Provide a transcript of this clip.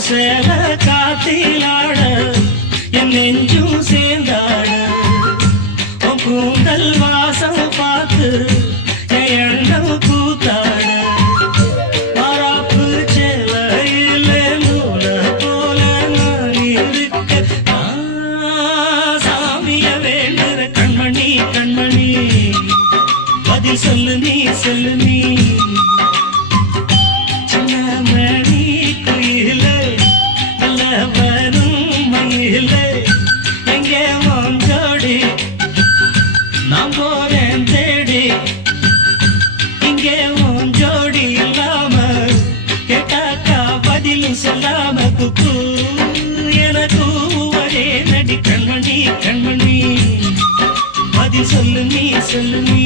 சேல காத்திலாட என் நெஞ்சும் சேர்ந்தாட உன் கூந்தல் வாசம் பார்த்து என் எண்ணம் கூத்தாட மாறாப்பு சேலையில நூல போல நான் இருக்க சாமிய வேண்டுற கண்மணி கண்மணி பதில் சொல்லு நீ சொல்லு நீ நான் போறேன் தேடி இங்கே உன் ஜோடி இல்லாம கேட்டாக்கா பதிலும் சொல்லாம குக்கு எனக்கு ஒரே நடி கண்மணி கண்மணி பதில் சொல்லு நீ சொல்லு நீ